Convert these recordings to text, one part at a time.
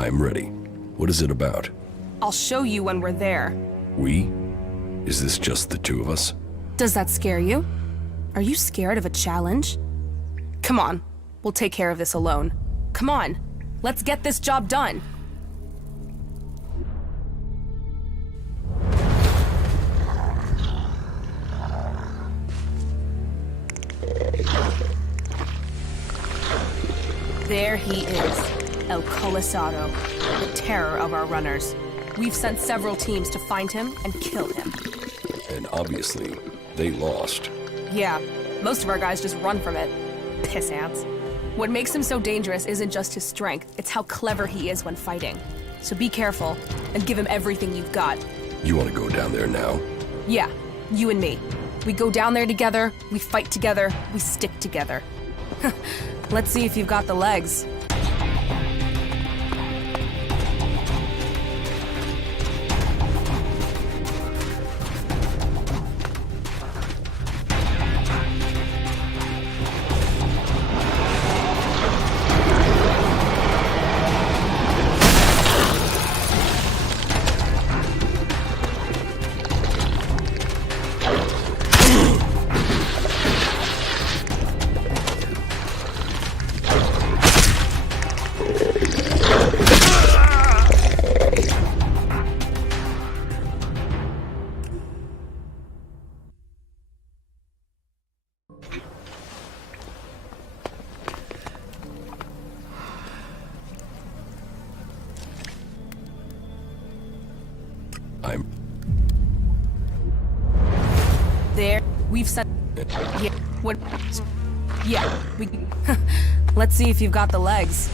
I'm ready. What is it about? I'll show you when we're there. We? Is this just the two of us? Does that scare you? Are you scared of a challenge? Come on, we'll take care of this alone. Come on, let's get this job done. There he is, El Colisado, the terror of our runners. We've sent several teams to find him and kill him. And obviously, they lost. Yeah, most of our guys just run from it. Piss ants. What makes him so dangerous isn't just his strength, it's how clever he is when fighting. So be careful, and give him everything you've got. You want to go down there now? Yeah, you and me. We go down there together, we fight together, we stick together. Let's see if you've got the legs. There, we've set. Yeah, what? Yeah, we. Let's see if you've got the legs.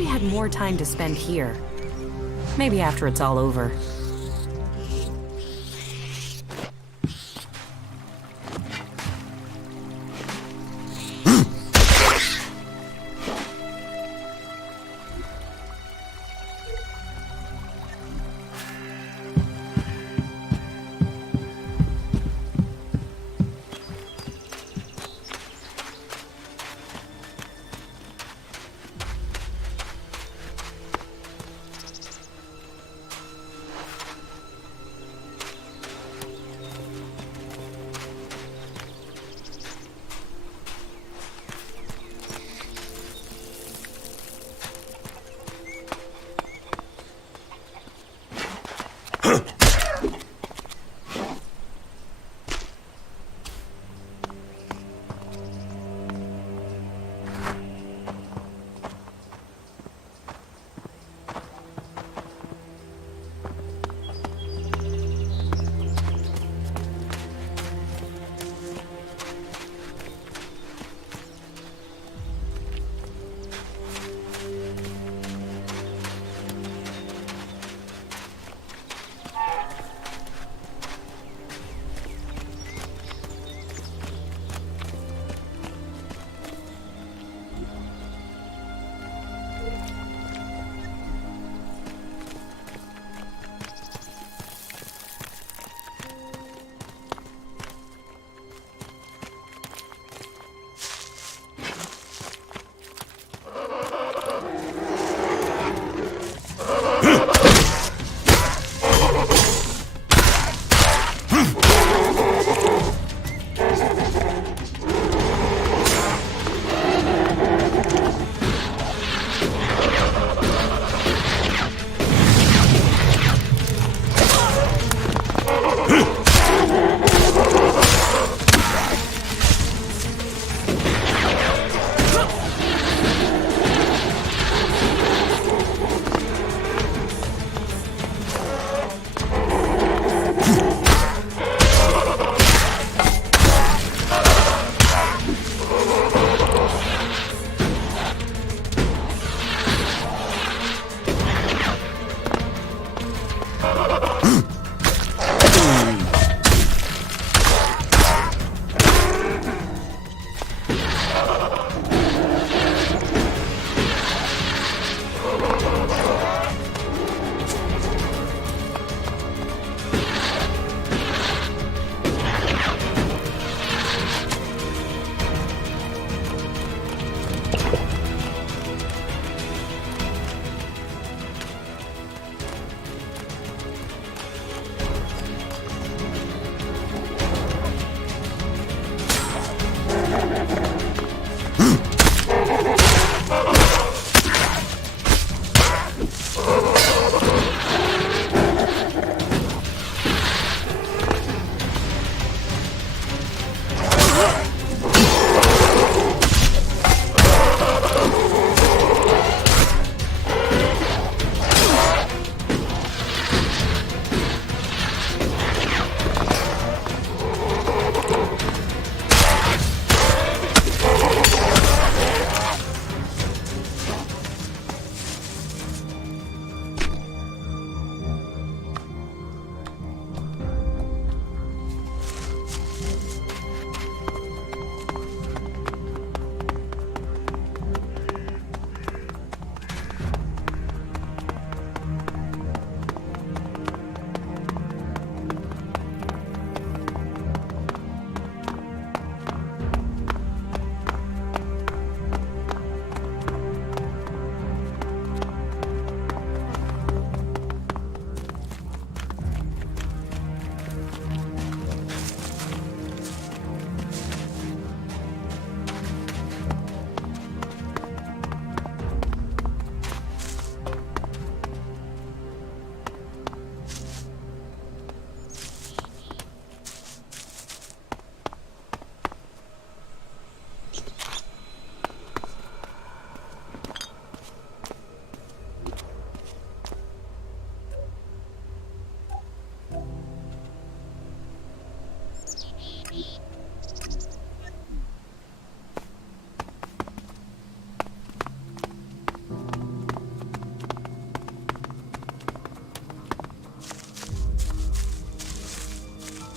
we had more time to spend here. Maybe after it's all over.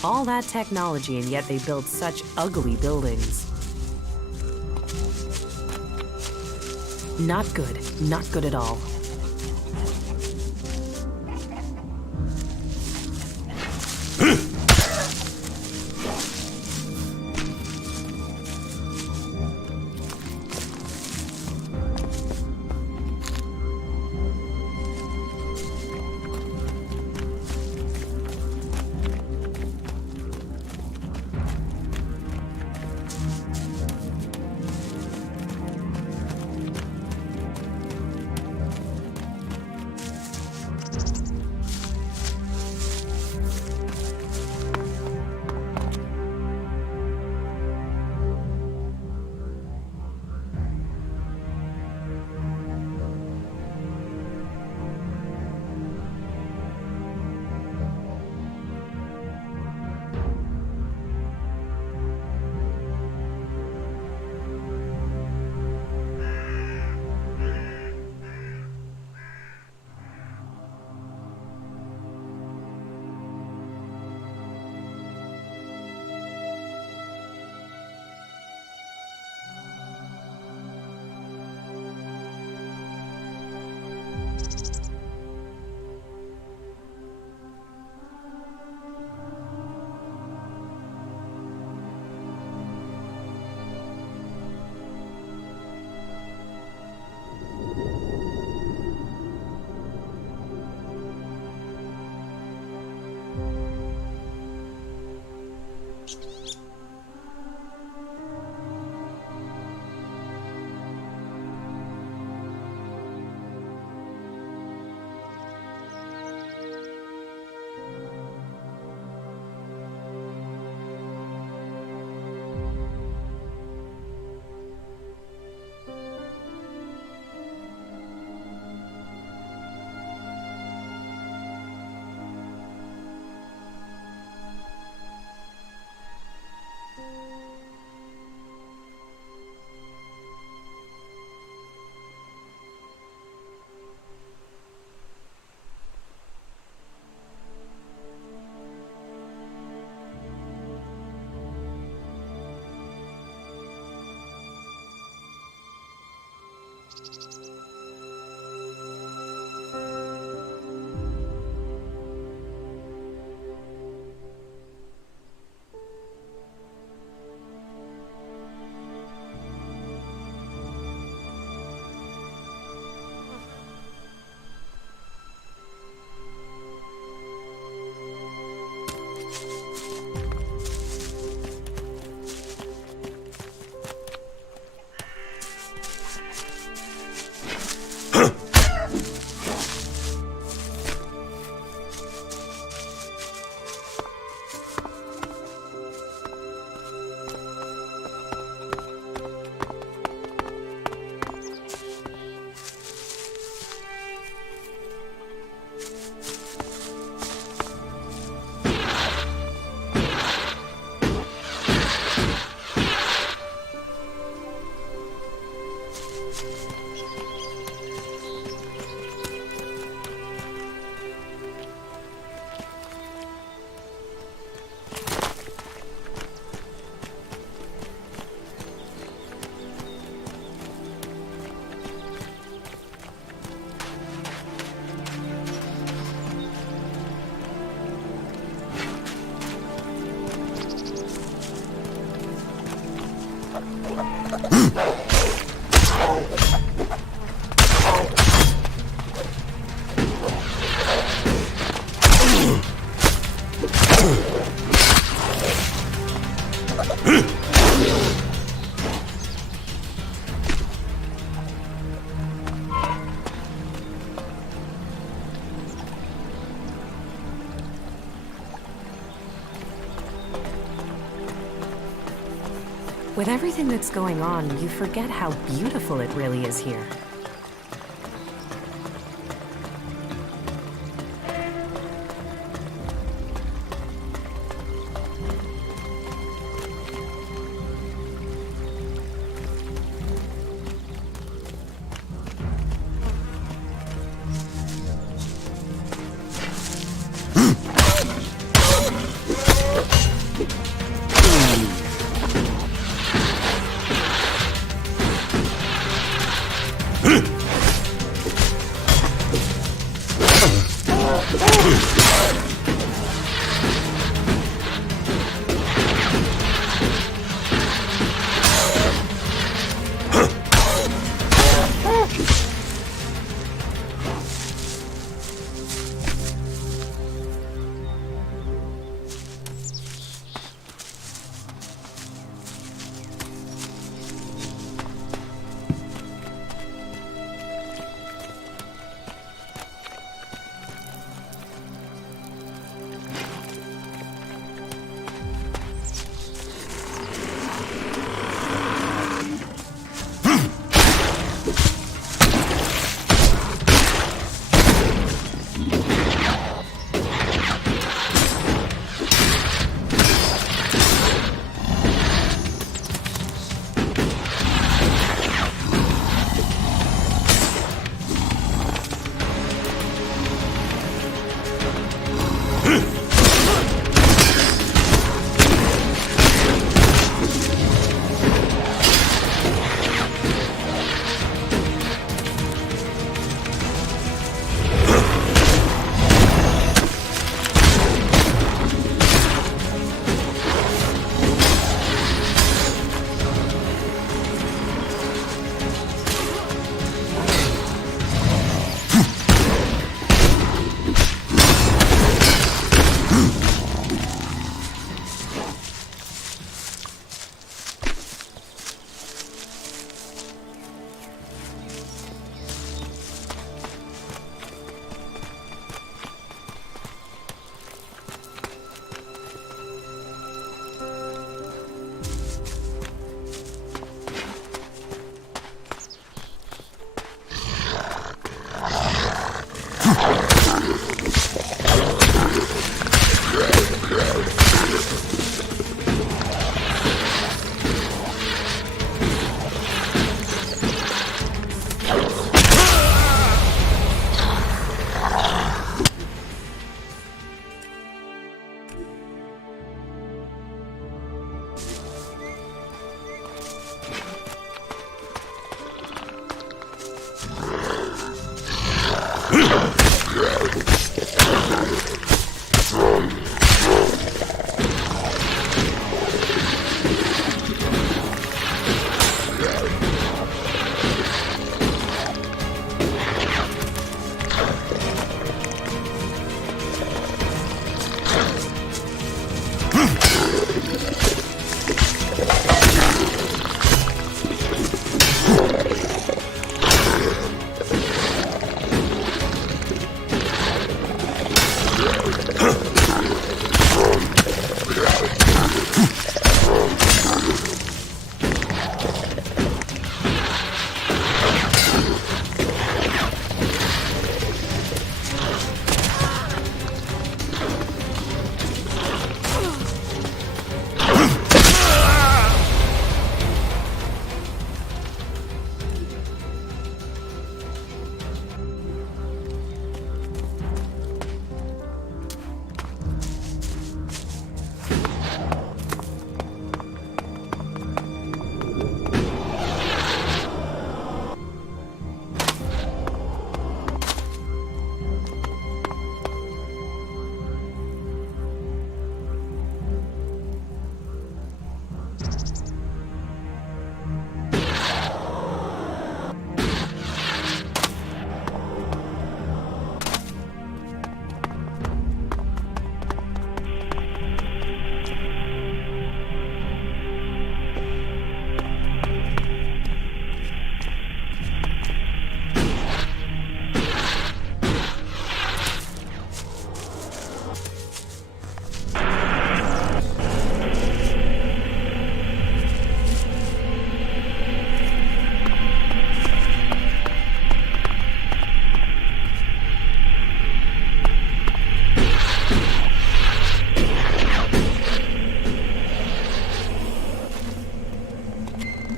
All that technology, and yet they build such ugly buildings. Not good. Not good at all. With everything that's going on, you forget how beautiful it really is here.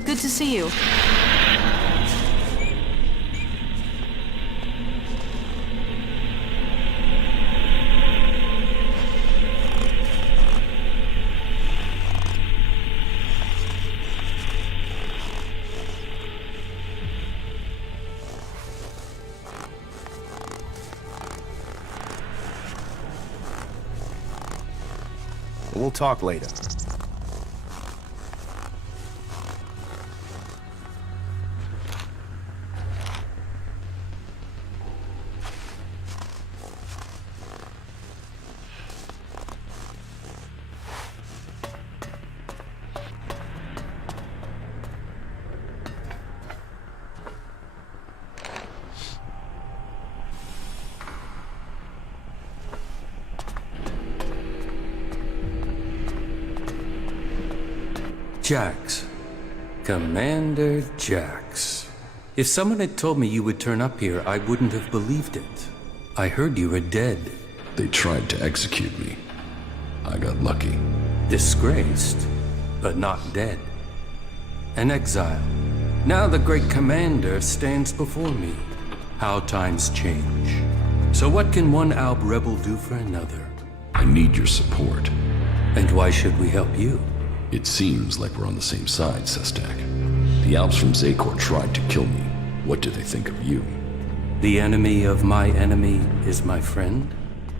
Good to see you. We'll talk later. Jax. Commander Jax. If someone had told me you would turn up here, I wouldn't have believed it. I heard you were dead. They tried to execute me. I got lucky. Disgraced, but not dead. An exile. Now the great commander stands before me. How times change. So what can one Alb rebel do for another? I need your support. And why should we help you? It seems like we're on the same side, Sestak. The Alps from Zakor tried to kill me. What do they think of you? The enemy of my enemy is my friend?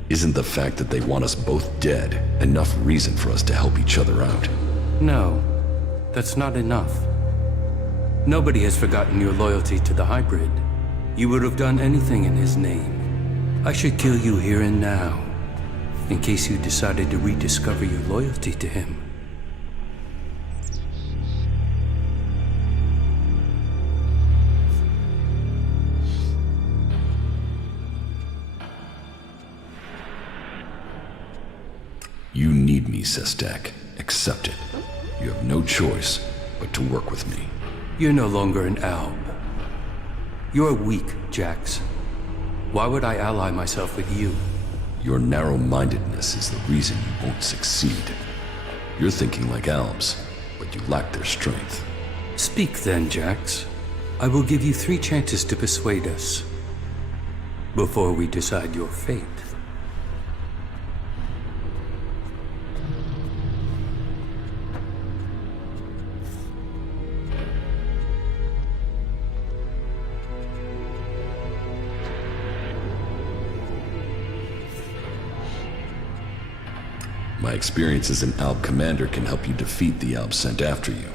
Isn't the fact that they want us both dead enough reason for us to help each other out? No, that's not enough. Nobody has forgotten your loyalty to the hybrid. You would have done anything in his name. I should kill you here and now, in case you decided to rediscover your loyalty to him. You need me, Sestak. Accept it. You have no choice but to work with me. You're no longer an Alb. You're weak, Jax. Why would I ally myself with you? Your narrow-mindedness is the reason you won't succeed. You're thinking like elves, but you lack their strength. Speak then, Jax. I will give you 3 chances to persuade us before we decide your fate. My experience as an Alb commander can help you defeat the Albs sent after you.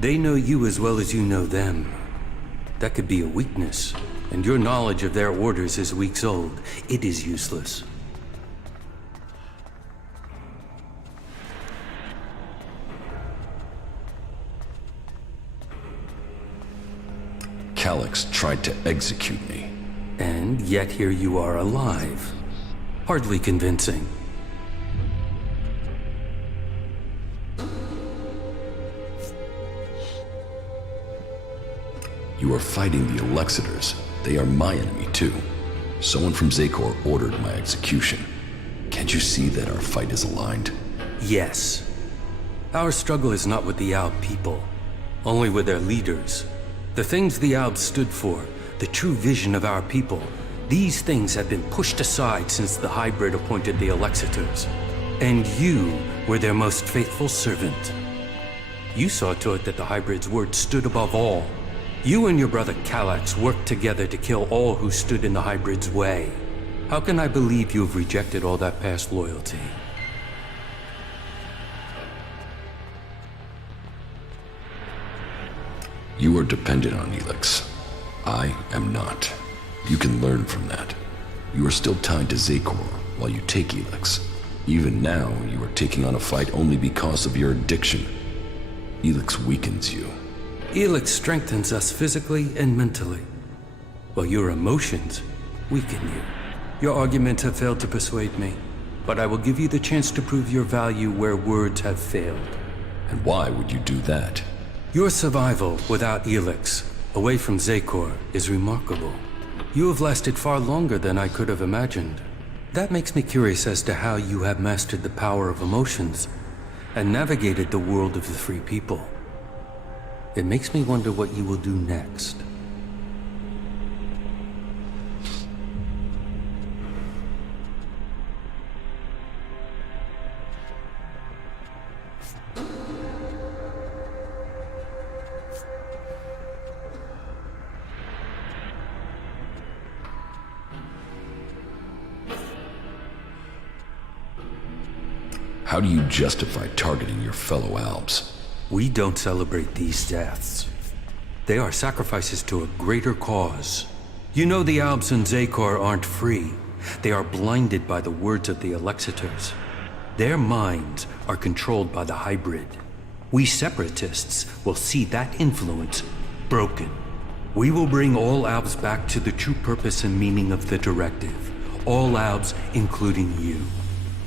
They know you as well as you know them. That could be a weakness, and your knowledge of their orders is weeks old. It is useless. Calyx tried to execute me. And yet here you are alive. Hardly convincing. You are fighting the Alexiters. They are my enemy too. Someone from Zakor ordered my execution. Can't you see that our fight is aligned? Yes. Our struggle is not with the Alb people, only with their leaders. The things the Albs stood for, the true vision of our people, these things have been pushed aside since the hybrid appointed the Alexiters. And you were their most faithful servant. You saw to it that the hybrid's word stood above all. You and your brother Calyx worked together to kill all who stood in the hybrid's way. How can I believe you have rejected all that past loyalty? You are dependent on Elex. I am not. You can learn from that. You are still tied to Zakor while you take Elex. Even now, you are taking on a fight only because of your addiction. Elex weakens you. Elex strengthens us physically and mentally, while your emotions weaken you. Your arguments have failed to persuade me, but I will give you the chance to prove your value where words have failed. And why would you do that? Your survival without Elex, away from Zakor, is remarkable. You have lasted far longer than I could have imagined. That makes me curious as to how you have mastered the power of emotions and navigated the world of the free people. It makes me wonder what you will do next. How do you justify targeting your fellow Albs? We don't celebrate these deaths. They are sacrifices to a greater cause. You know the Albs and Zakor aren't free. They are blinded by the words of the Alexiters. Their minds are controlled by the hybrid. We separatists will see that influence broken. We will bring all Albs back to the true purpose and meaning of the directive. All Albs, including you.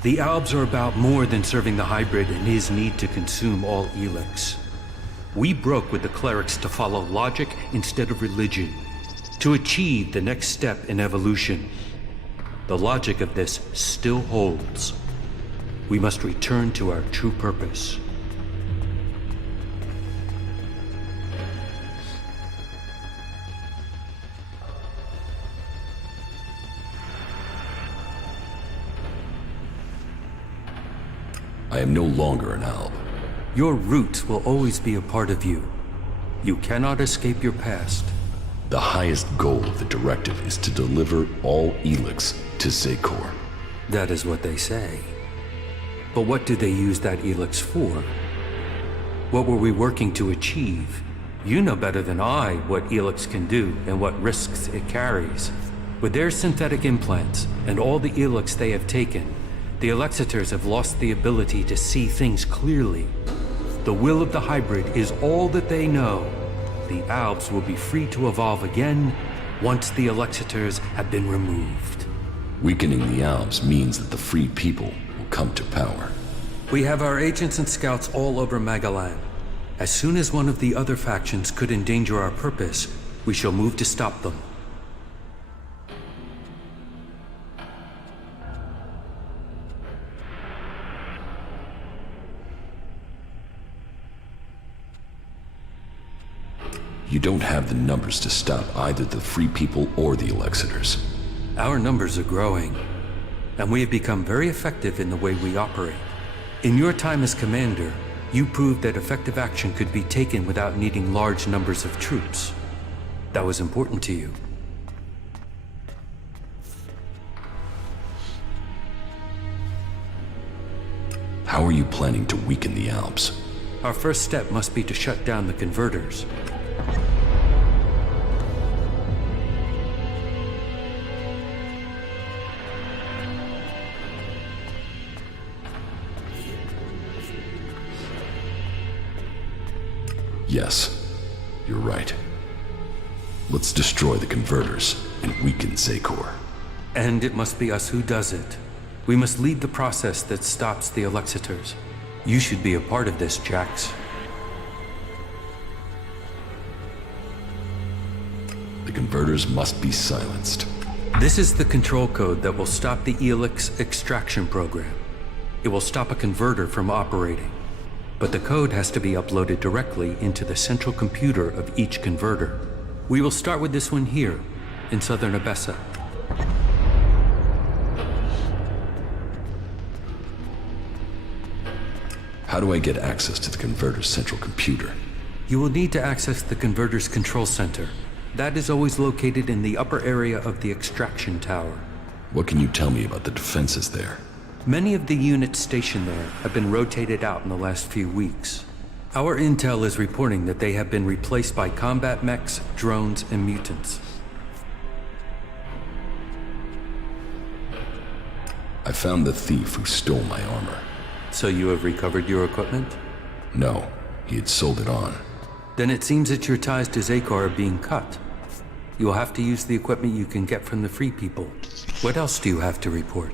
The Albs are about more than serving the hybrid and his need to consume all Elex. We broke with the clerics to follow logic instead of religion, to achieve the next step in evolution. The logic of this still holds. We must return to our true purpose. I am no longer an Alb. Your roots will always be a part of you. You cannot escape your past. The highest goal of the directive is to deliver all Elex to Zakor. That is what they say. But what do they use that Elex for? What were we working to achieve? You know better than I what Elex can do and what risks it carries. With their synthetic implants and all the Elex they have taken, the Alexiters have lost the ability to see things clearly. The will of the hybrid is all that they know. The Albs will be free to evolve again once the Alexiters have been removed. Weakening the Albs means that the free people will come to power. We have our agents and scouts all over Magalan. As soon as one of the other factions could endanger our purpose, we shall move to stop them. You don't have the numbers to stop either the Free People or the Elexitors. Our numbers are growing, and we have become very effective in the way we operate. In your time as commander, you proved that effective action could be taken without needing large numbers of troops. That was important to you. How are you planning to weaken the Alps? Our first step must be to shut down the converters. Yes, you're right. Let's destroy the converters and weaken Zakor. And it must be us who does it. We must lead the process that stops the Elexitors. You should be a part of this, Jax. The converters must be silenced. This is the control code that will stop the Elex extraction program. It will stop a converter from operating. But the code has to be uploaded directly into the central computer of each converter. We will start with this one here, in southern Abessa. How do I get access to the converter's central computer? You will need to access the converter's control center. That is always located in the upper area of the extraction tower. What can you tell me about the defenses there? Many of the units stationed there have been rotated out in the last few weeks. Our intel is reporting that they have been replaced by combat mechs, drones, and mutants. I found the thief who stole my armor. So you have recovered your equipment? No, he had sold it on. Then it seems that your ties to Zakor are being cut. You will have to use the equipment you can get from the Free People. What else do you have to report?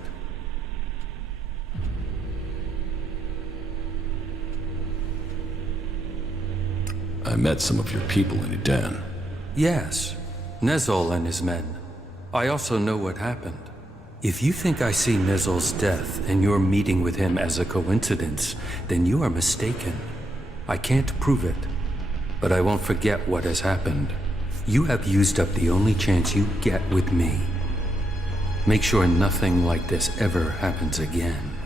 I met some of your people in Edan. Yes, Nezol and his men. I also know what happened. If you think I see Nezol's death and your meeting with him as a coincidence, then you are mistaken. I can't prove it, but I won't forget what has happened. You have used up the only chance you get with me. Make sure nothing like this ever happens again.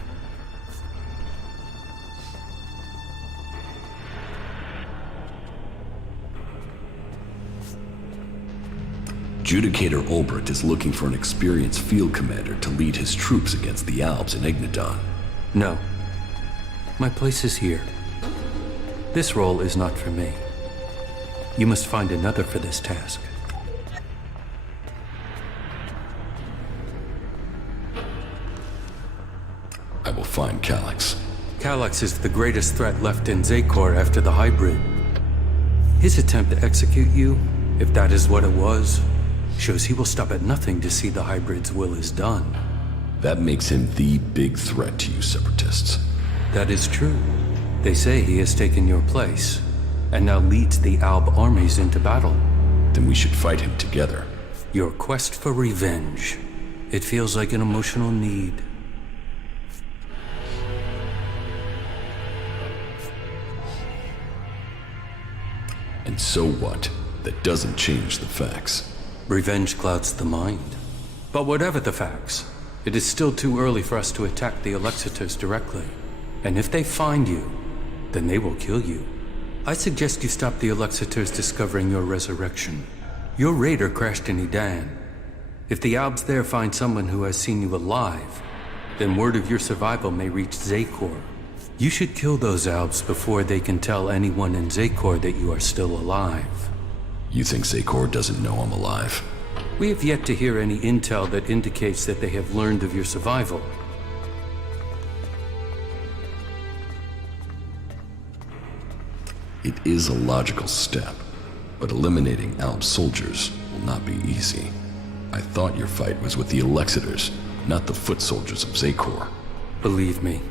Judicator Ulbricht is looking for an experienced field commander to lead his troops against the Alps in Ignadon. No. My place is here. This role is not for me. You must find another for this task. I will find Calyx. Calyx is the greatest threat left in Zakor after the hybrid. His attempt to execute you, if that is what it was, shows he will stop at nothing to see the hybrid's will is done. That makes him the big threat to you separatists. That is true. They say he has taken your place, and now leads the Alb armies into battle. Then we should fight him together. Your quest for revenge. It feels like an emotional need. And so what? That doesn't change the facts. Revenge clouds the mind. But whatever the facts, it is still too early for us to attack the Elexitors directly. And if they find you, then they will kill you. I suggest you stop the Elexitors discovering your resurrection. Your raider crashed in Edan. If the Albs there find someone who has seen you alive, then word of your survival may reach Zakor. You should kill those Albs before they can tell anyone in Zakor that you are still alive. You think Zakor doesn't know I'm alive? We have yet to hear any intel that indicates that they have learned of your survival. It is a logical step, but eliminating Alb soldiers will not be easy. I thought your fight was with the Elexitors, not the foot soldiers of Zakor. Believe me,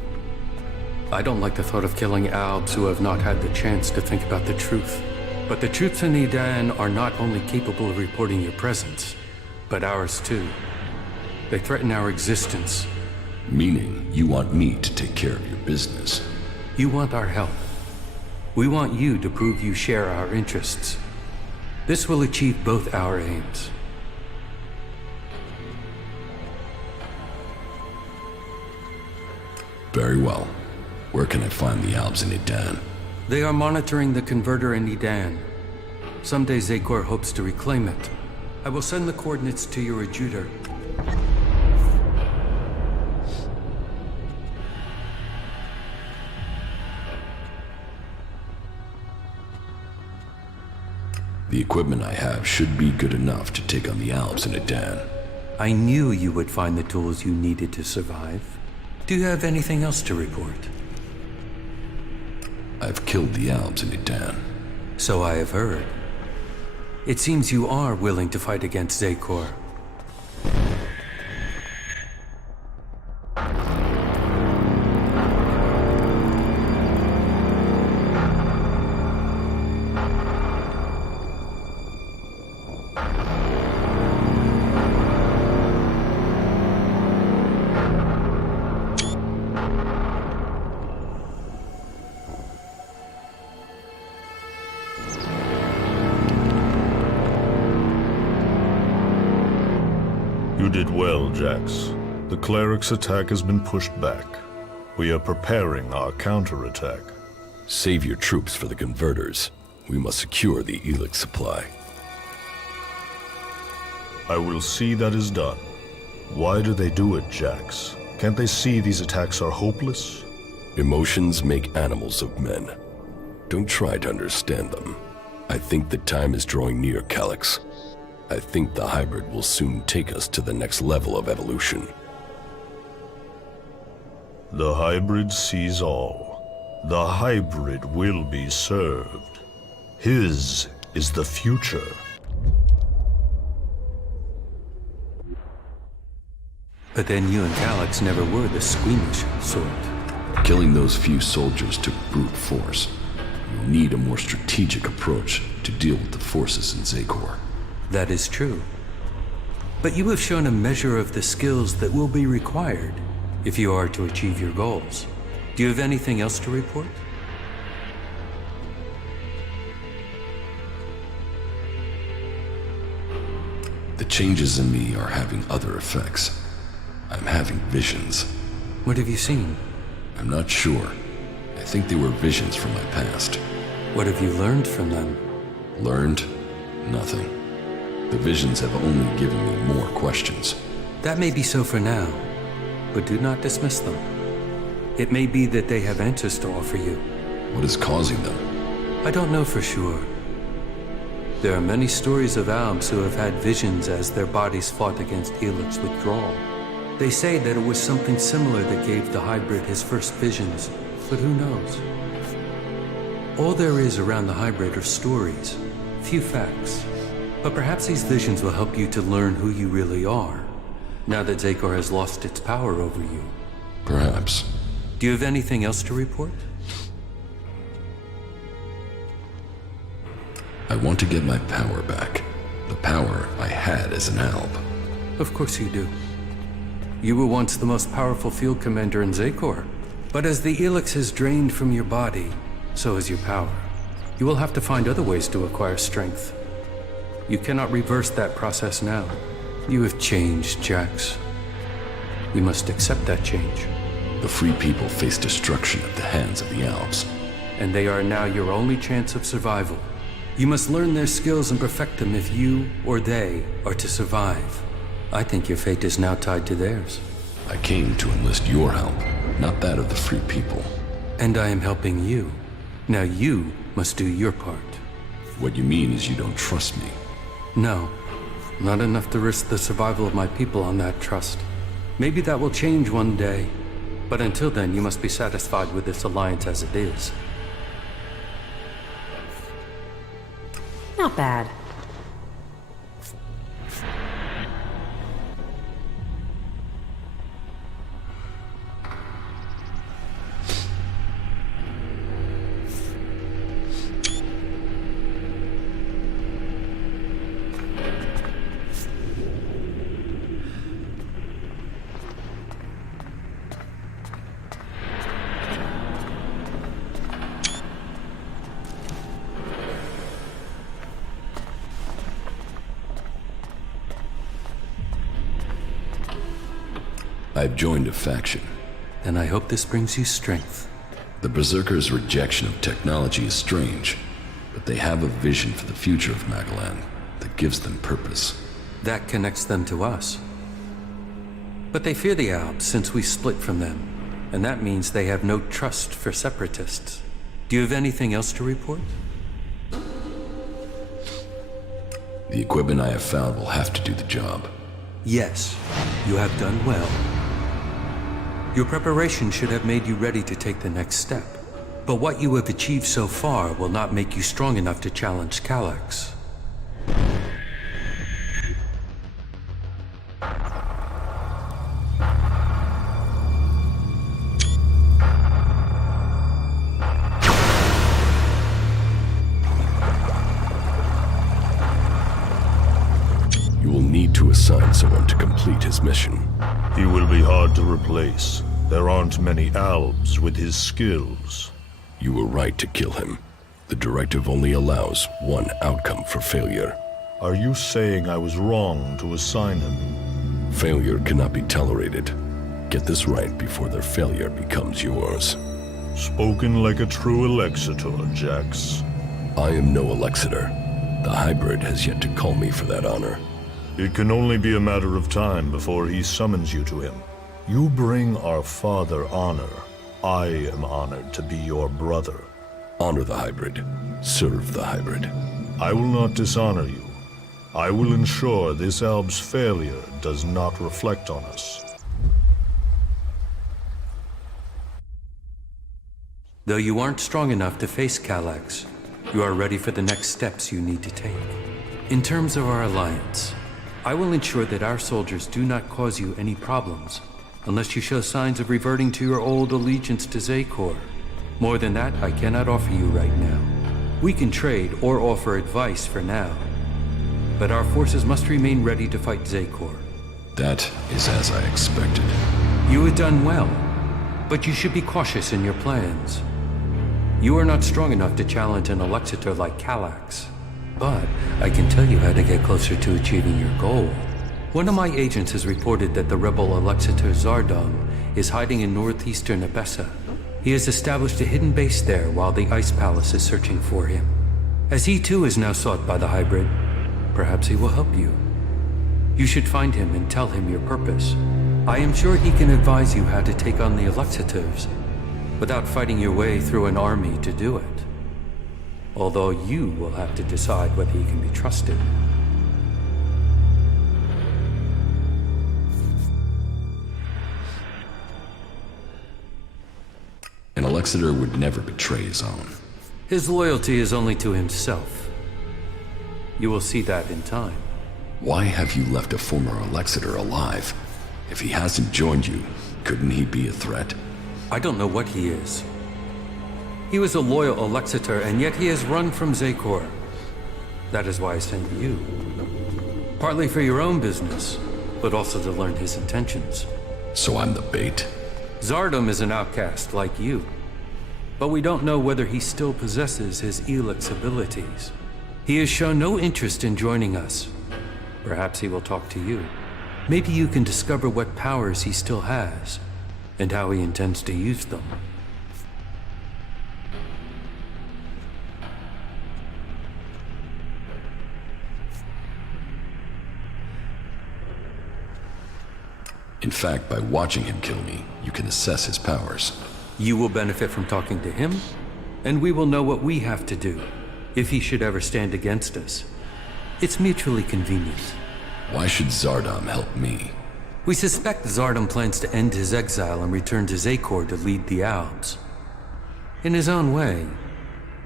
I don't like the thought of killing Albs who have not had the chance to think about the truth. But the troops in Edan are not only capable of reporting your presence, but ours too. They threaten our existence. Meaning, you want me to take care of your business. You want our help. We want you to prove you share our interests. This will achieve both our aims. Very well. Where can I find the Albs in Edan? They are monitoring the converter in Edan. Someday Zakor hopes to reclaim it. I will send the coordinates to your adjutor. The equipment I have should be good enough to take on the Albs in Edan. I knew you would find the tools you needed to survive. Do you have anything else to report? I've killed the Albs in Edan. So I have heard. It seems you are willing to fight against Zakor. You did well, Jax. The cleric's attack has been pushed back. We are preparing our counterattack. Save your troops for the converters. We must secure the Elex supply. I will see that is done. Why do they do it, Jax? Can't they see these attacks are hopeless? Emotions make animals of men. Don't try to understand them. I think the time is drawing near, Calyx. I think the hybrid will soon take us to the next level of evolution. The hybrid sees all. The hybrid will be served. His is the future. But then you and Calyx never were the squeamish sort. Killing those few soldiers took brute force. You'll need a more strategic approach to deal with the forces in Zakor. That is true. But you have shown a measure of the skills that will be required if you are to achieve your goals. Do you have anything else to report? The changes in me are having other effects. I'm having visions. What have you seen? I'm not sure. I think they were visions from my past. What have you learned from them? Learned? Nothing. The visions have only given me more questions. That may be so for now, but do not dismiss them. It may be that they have answers to offer you. What is causing them? I don't know for sure. There are many stories of Albs who have had visions as their bodies fought against Elex withdrawal. They say that it was something similar that gave the hybrid his first visions, but who knows? All there is around the hybrid are stories, few facts. But perhaps these visions will help you to learn who you really are, now that Zakor has lost its power over you. Perhaps. Do you have anything else to report? I want to get my power back. The power I had as an Alb. Of course you do. You were once the most powerful field commander in Zakor. But as the Elex has drained from your body, so has your power. You will have to find other ways to acquire strength. You cannot reverse that process now. You have changed, Jax. We must accept that change. The free people face destruction at the hands of the Albs. And they are now your only chance of survival. You must learn their skills and perfect them if you or they are to survive. I think your fate is now tied to theirs. I came to enlist your help, not that of the free people. And I am helping you. Now you must do your part. What you mean is you don't trust me. No, not enough to risk the survival of my people on that trust. Maybe that will change one day, but until then you must be satisfied with this alliance as it is. Not bad. I've joined a faction. Then I hope this brings you strength. The Berserkers' rejection of technology is strange, but they have a vision for the future of Magalan that gives them purpose. That connects them to us. But they fear the Alps since we split from them, and that means they have no trust for separatists. Do you have anything else to report? The equipment I have found will have to do the job. Yes, you have done well. Your preparation should have made you ready to take the next step. But what you have achieved so far will not make you strong enough to challenge Elex. You will need to assign someone to complete his mission. He will be hard to replace. There aren't many Albs with his skills. You were right to kill him. The directive only allows one outcome for failure. Are you saying I was wrong to assign him? Failure cannot be tolerated. Get this right before their failure becomes yours. Spoken like a true Elexitor, Jax. I am no Elexitor. The hybrid has yet to call me for that honor. It can only be a matter of time before he summons you to him. You bring our father honor. I am honored to be your brother. Honor the hybrid. Serve the hybrid. I will not dishonor you. I will ensure this Alb's failure does not reflect on us. Though you aren't strong enough to face Elex, you are ready for the next steps you need to take. In terms of our alliance, I will ensure that our soldiers do not cause you any problems unless you show signs of reverting to your old allegiance to Zakor. More than that, I cannot offer you right now. We can trade or offer advice for now, but our forces must remain ready to fight Zakor. That is as I expected. You have done well, but you should be cautious in your plans. You are not strong enough to challenge an Elexitor like Elex, but I can tell you how to get closer to achieving your goal. One of my agents has reported that the rebel Elexitor Zardom is hiding in northeastern Abessa. He has established a hidden base there while the Ice Palace is searching for him. As he too is now sought by the hybrid, perhaps he will help you. You should find him and tell him your purpose. I am sure he can advise you how to take on the Elexitors without fighting your way through an army to do it. Although you will have to decide whether he can be trusted. An Elexitor would never betray his own. His loyalty is only to himself. You will see that in time. Why have you left a former Elexitor alive? If he hasn't joined you, couldn't he be a threat? I don't know what he is. He was a loyal Elexitor, and yet he has run from Zakor. That is why I sent you. Partly for your own business, but also to learn his intentions. So I'm the bait? Zardom is an outcast like you, but we don't know whether he still possesses his Elex abilities. He has shown no interest in joining us. Perhaps he will talk to you. Maybe you can discover what powers he still has, and how he intends to use them. In fact, by watching him kill me, you can assess his powers. You will benefit from talking to him, and we will know what we have to do, if he should ever stand against us. It's mutually convenient. Why should Zardom help me? We suspect Zardom plans to end his exile and return to Zakor to lead the Alps. In his own way,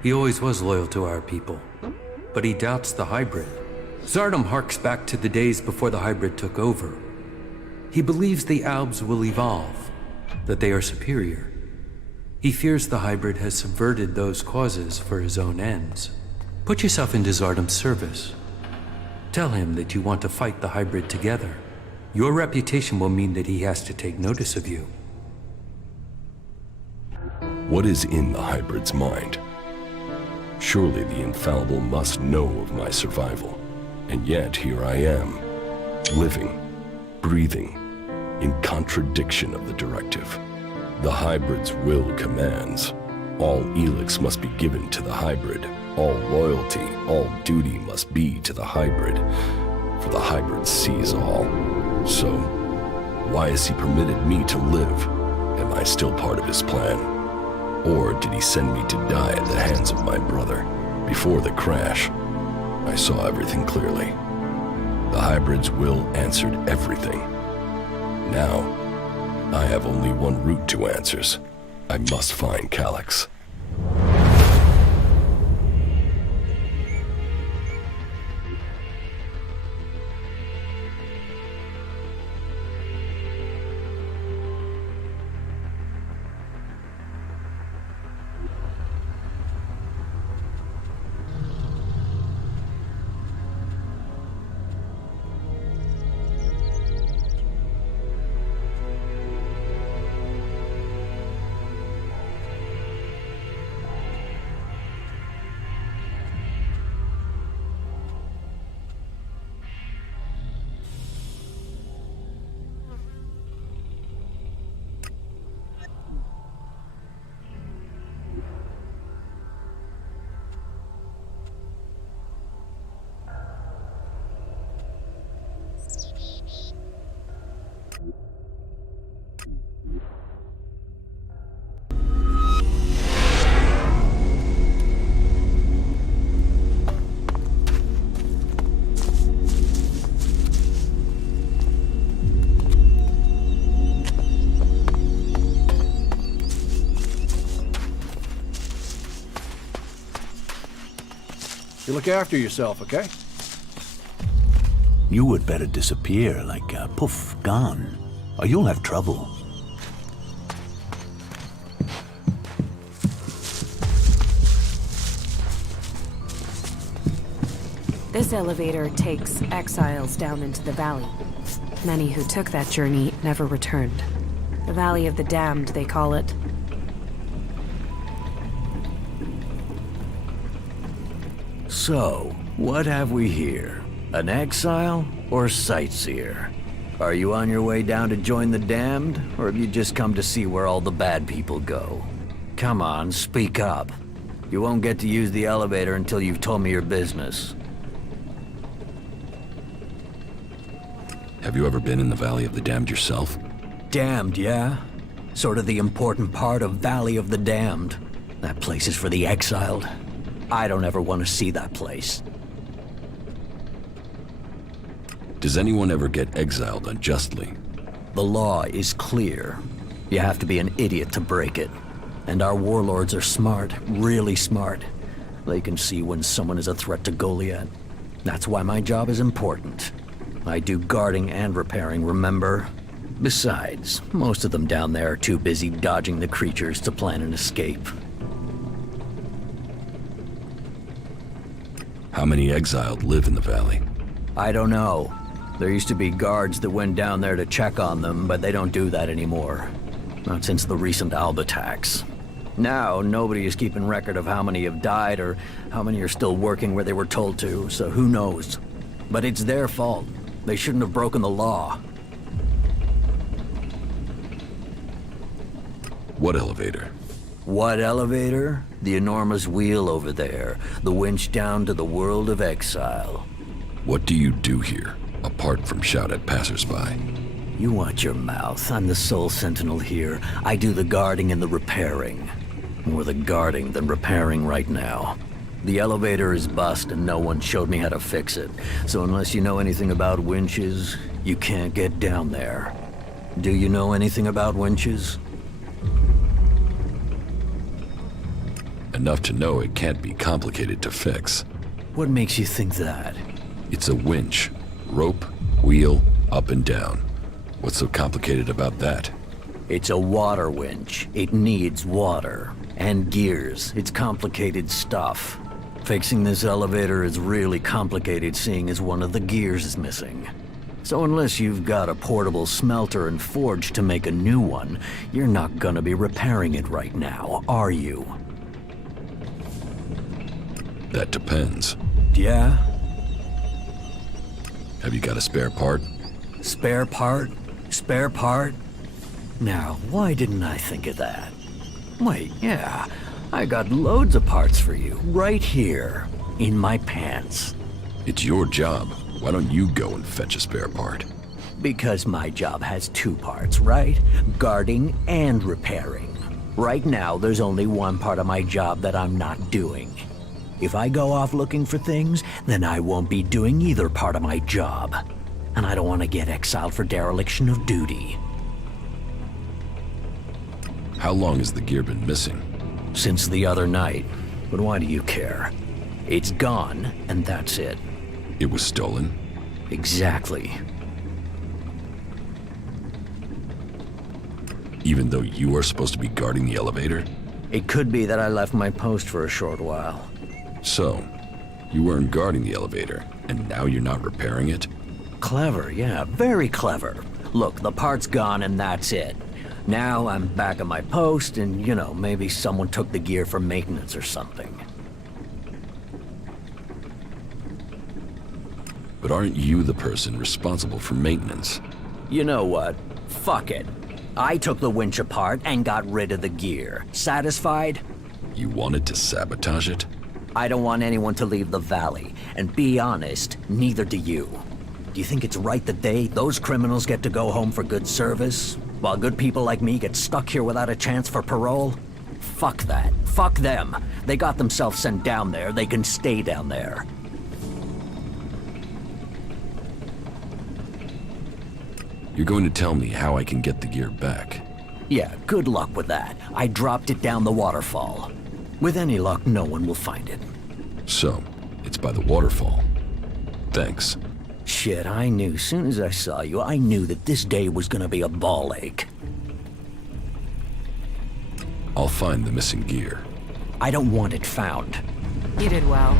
he always was loyal to our people, but he doubts the hybrid. Zardom harks back to the days before the hybrid took over. He believes the Alps will evolve, that they are superior. He fears the hybrid has subverted those causes for his own ends. Put yourself into Zardom's service. Tell him that you want to fight the hybrid together. Your reputation will mean that he has to take notice of you. What is in the hybrid's mind? Surely the infallible must know of my survival. And yet here I am, living, breathing, in contradiction of the directive. The hybrid's will commands. All Elex must be given to the hybrid. All loyalty, all duty must be to the hybrid. For the hybrid sees all. So, why has he permitted me to live? Am I still part of his plan? Or did he send me to die at the hands of my brother? Before the crash, I saw everything clearly. The hybrid's will answered everything. Now, I have only one route to answers. I must find Calyx. You look after yourself, okay? You would better disappear like poof, gone, or you'll have trouble. This elevator takes exiles down into the valley. Many who took that journey never returned. The Valley of the Damned, they call it. So, what have we here? An exile or sightseer? Are you on your way down to join the damned, or have you just come to see where all the bad people go? Come on, speak up. You won't get to use the elevator until you've told me your business. Have you ever been in the Valley of the Damned yourself? Damned, yeah? Sort of the important part of Valley of the Damned. That place is for the exiled. I don't ever want to see that place. Does anyone ever get exiled unjustly? The law is clear. You have to be an idiot to break it. And our warlords are smart, really smart. They can see when someone is a threat to Goliath. That's why my job is important. I do guarding and repairing, remember? Besides, most of them down there are too busy dodging the creatures to plan an escape. How many exiled live in the valley? I don't know. There used to be guards that went down there to check on them, but they don't do that anymore. Not since the recent Alb attacks. Now, nobody is keeping record of how many have died or how many are still working where they were told to, so who knows? But it's their fault. They shouldn't have broken the law. What elevator? What elevator? The enormous wheel over there. The winch down to the world of exile. What do you do here, apart from shout at passersby? You watch your mouth. I'm the sole sentinel here. I do the guarding and the repairing. More the guarding than repairing right now. The elevator is bust and no one showed me how to fix it. So unless you know anything about winches, you can't get down there. Do you know anything about winches? Enough to know it can't be complicated to fix. What makes you think that? It's a winch. Rope, wheel, up and down. What's so complicated about that? It's a water winch. It needs water. And gears. It's complicated stuff. Fixing this elevator is really complicated, seeing as one of the gears is missing. So unless you've got a portable smelter and forge to make a new one, you're not gonna be repairing it right now, are you? That depends. Yeah? Have you got a spare part? Spare part? Spare part? Now, why didn't I think of that? Wait, yeah, I got loads of parts for you, right here, in my pants. It's your job. Why don't you go and fetch a spare part? Because my job has two parts, right? Guarding and repairing. Right now, there's only one part of my job that I'm not doing. If I go off looking for things, then I won't be doing either part of my job. And I don't want to get exiled for dereliction of duty. How long has the gear been missing? Since the other night. But why do you care? It's gone, and that's it. It was stolen? Exactly. Even though you are supposed to be guarding the elevator? It could be that I left my post for a short while. So, you weren't guarding the elevator, and now you're not repairing it? Clever, yeah, very clever. Look, the part's gone and that's it. Now I'm back at my post and, maybe someone took the gear for maintenance or something. But aren't you the person responsible for maintenance? You know what? Fuck it. I took the winch apart and got rid of the gear. Satisfied? You wanted to sabotage it? I don't want anyone to leave the valley. And be honest, neither do you. Do you think it's right that those criminals get to go home for good service? While good people like me get stuck here without a chance for parole? Fuck that. Fuck them. They got themselves sent down there. They can stay down there. You're going to tell me how I can get the gear back? Yeah, good luck with that. I dropped it down the waterfall. With any luck, no one will find it. So, it's by the waterfall. Thanks. Shit, I knew. Soon as I saw you, I knew that this day was gonna be a ball ache. I'll find the missing gear. I don't want it found. You did well.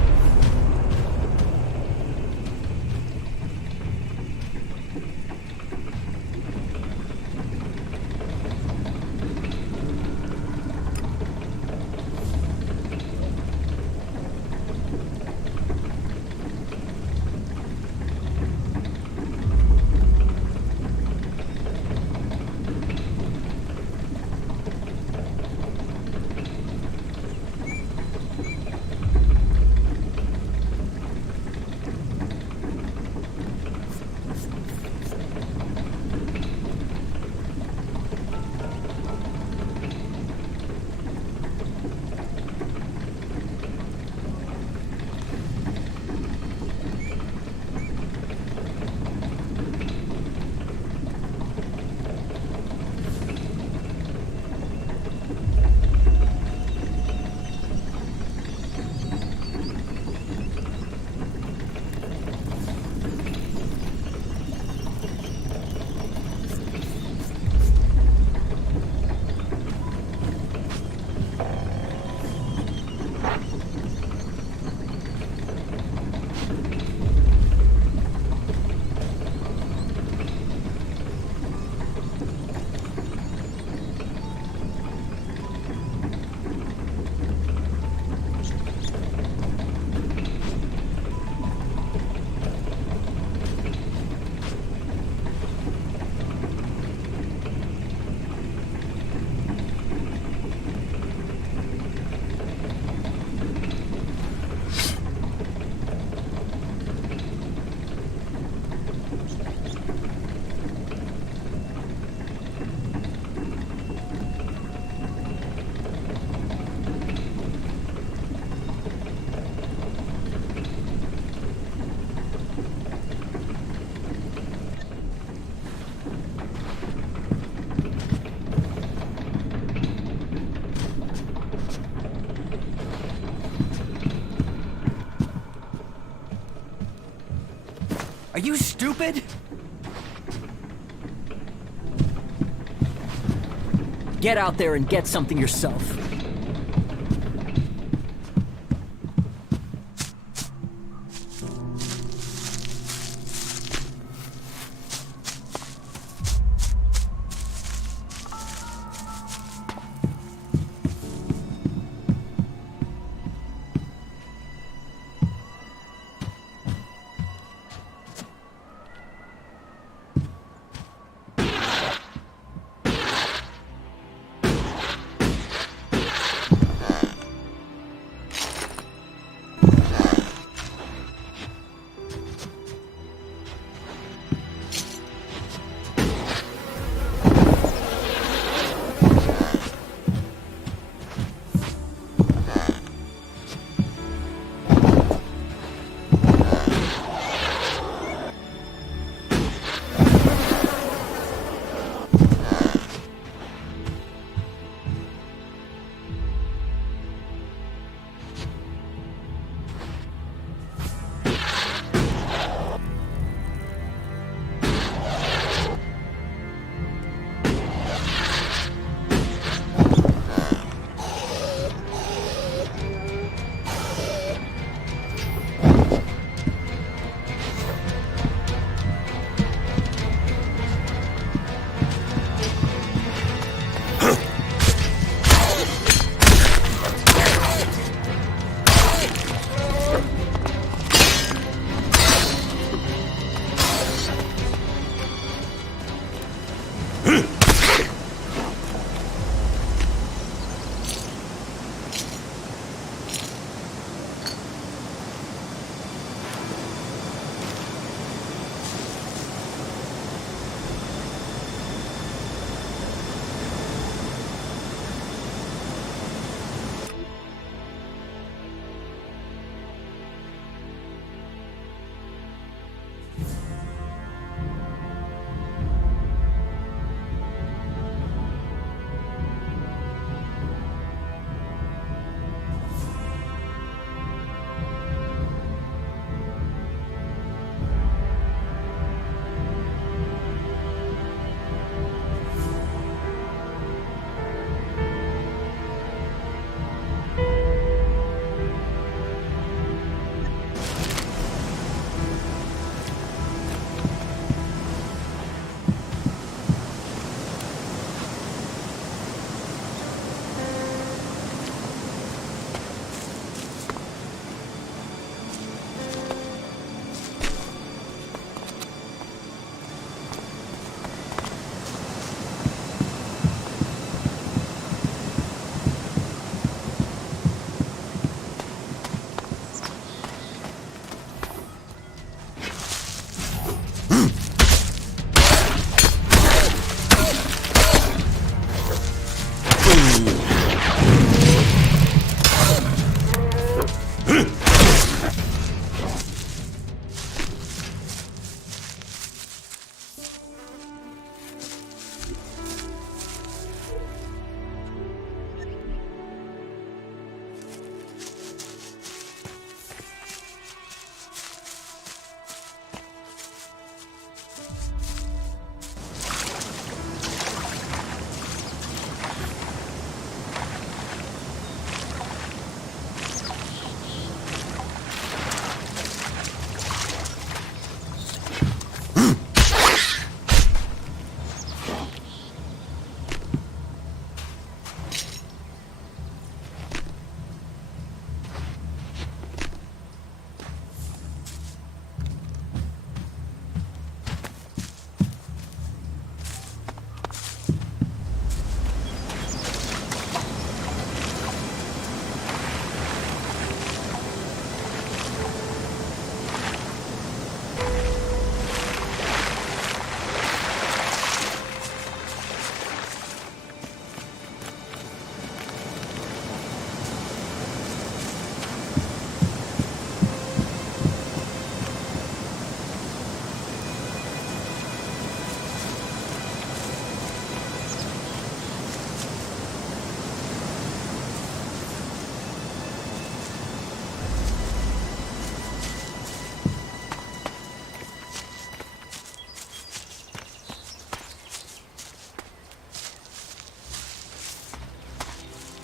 Are you stupid? Get out there and get something yourself.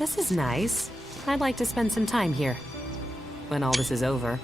This is nice. I'd like to spend some time here. When all this is over.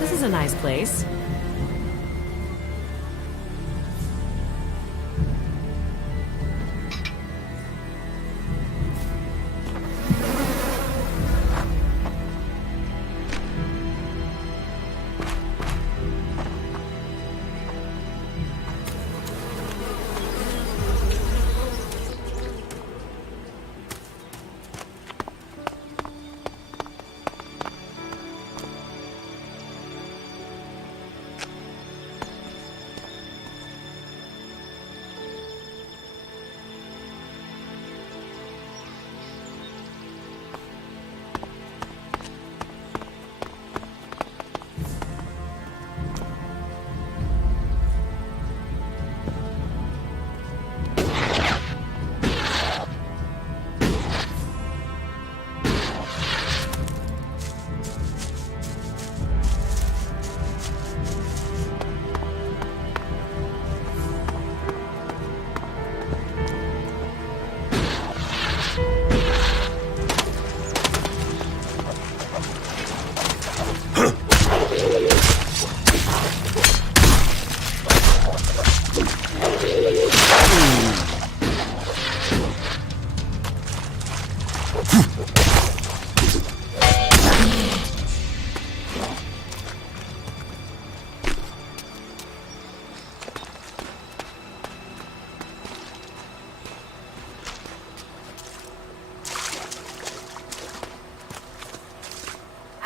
This is a nice place.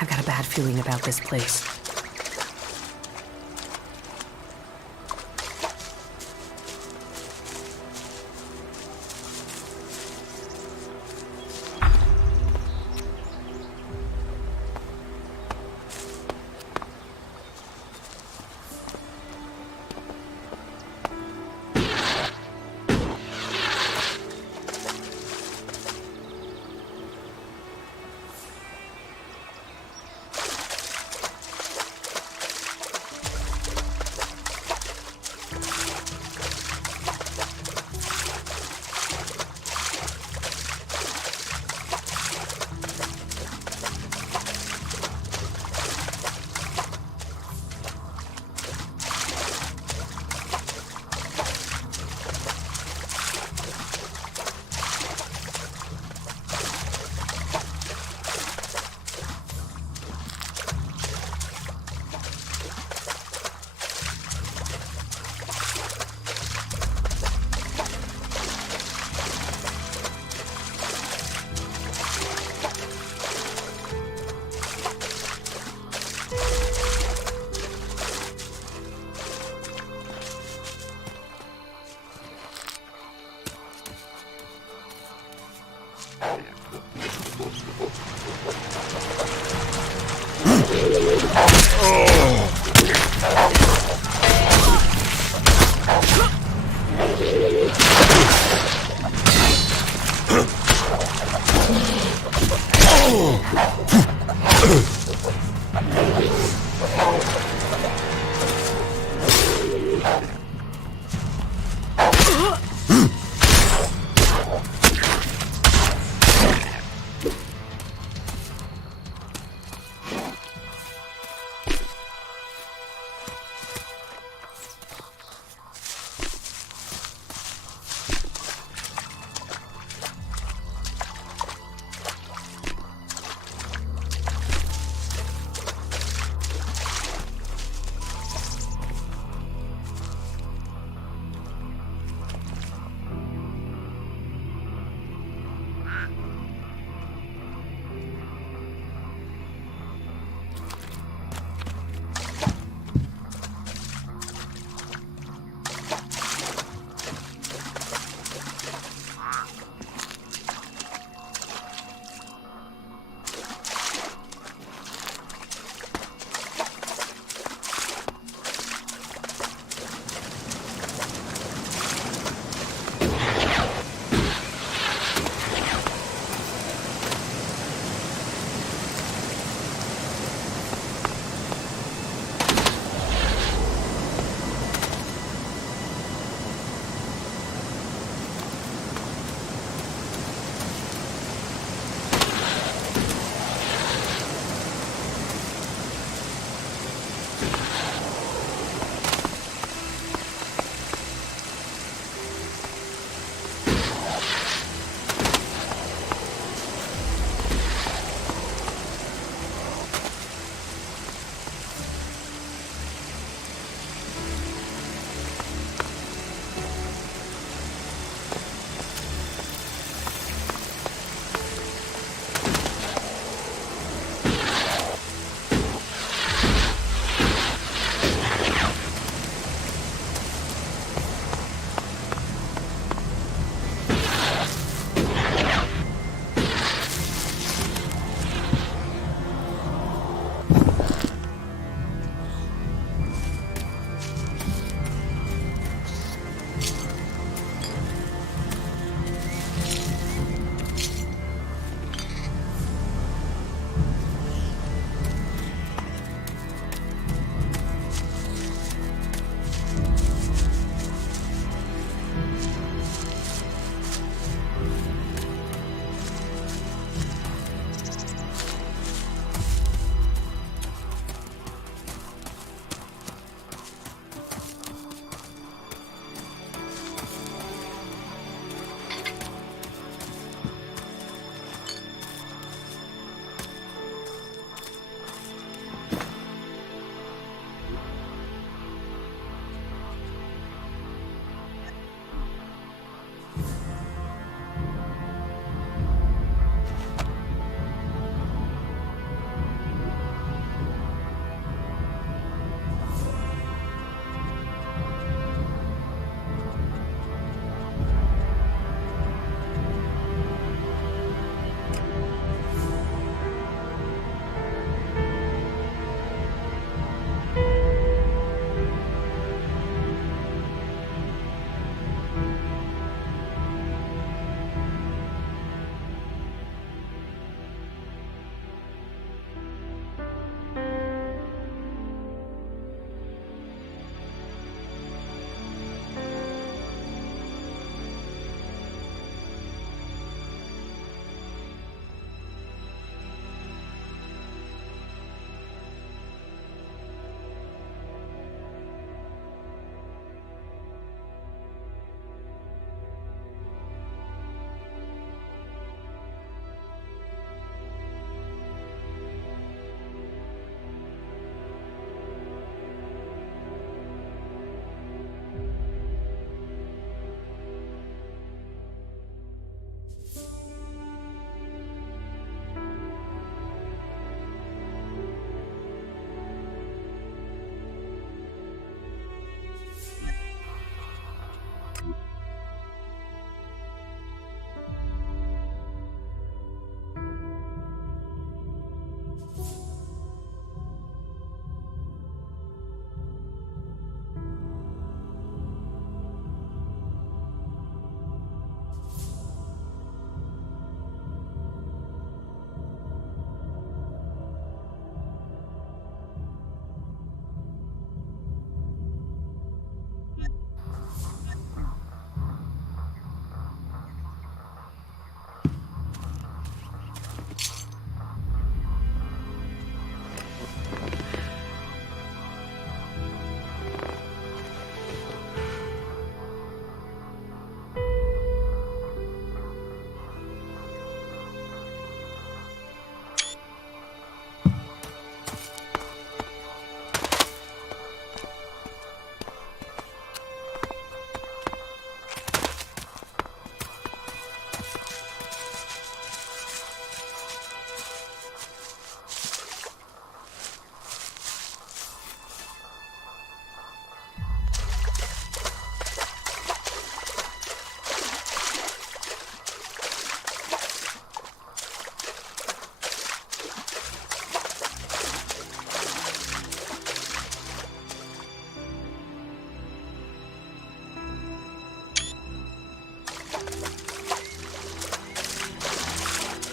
I've got a bad feeling about this place.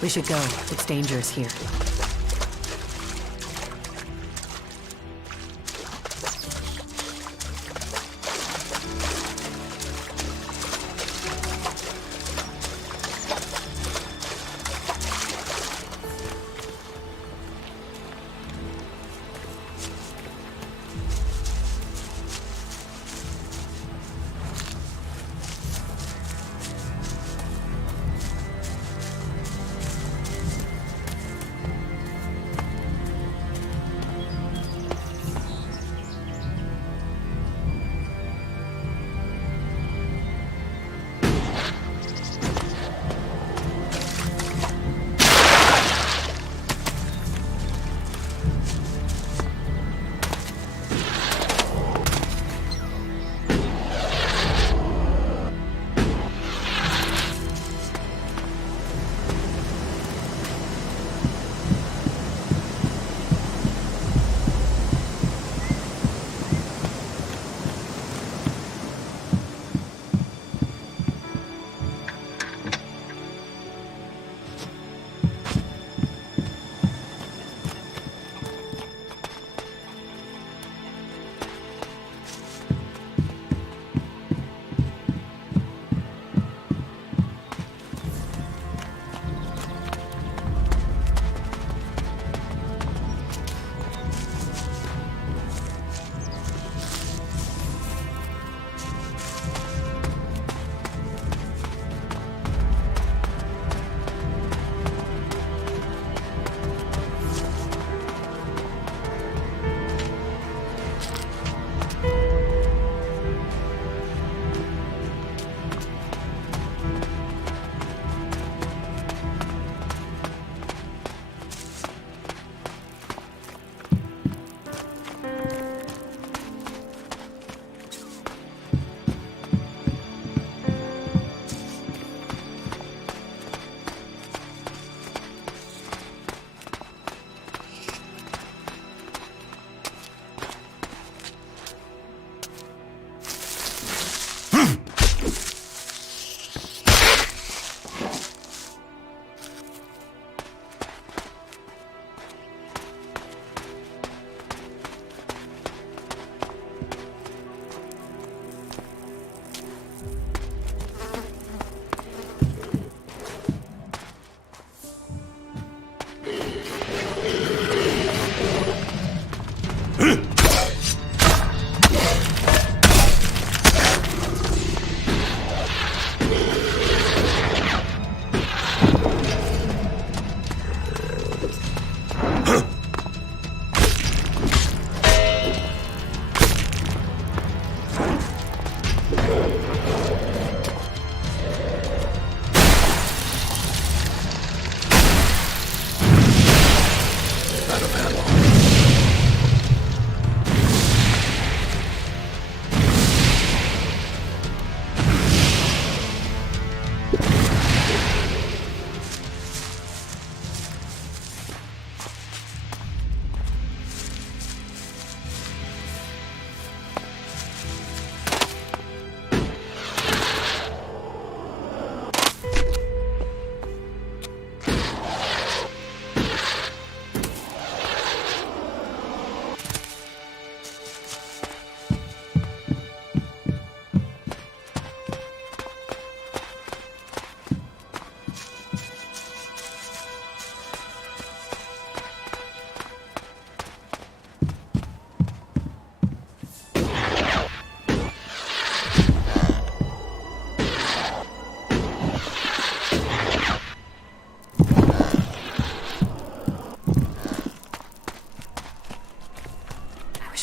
We should go. It's dangerous here.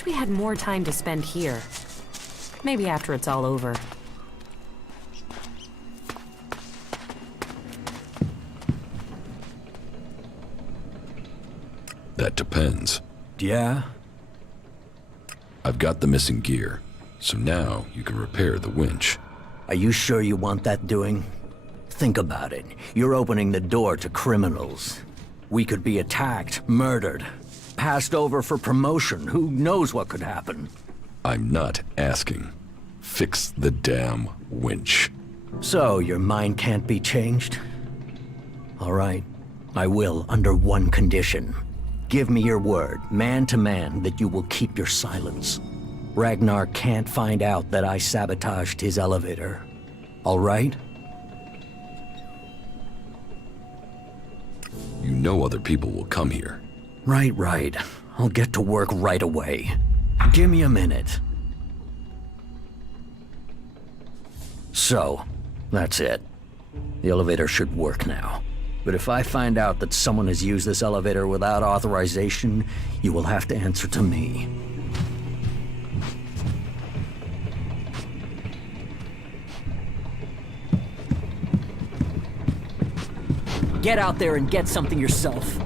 We had more time to spend here. Maybe after it's all over. That depends. Yeah? I've got the missing gear, so now you can repair the winch. Are you sure you want that doing? Think about it. You're opening the door to criminals. We could be attacked, murdered, passed over for promotion. Who knows what could happen? I'm not asking. Fix the damn winch. So, your mind can't be changed? All right, I will, under one condition. Give me your word, man to man, that you will keep your silence. Ragnar can't find out that I sabotaged his elevator. All right? You know other people will come here. Right. I'll get to work right away. Give me a minute. So, that's it. The elevator should work now. But if I find out that someone has used this elevator without authorization, you will have to answer to me. Get out there and get something yourself.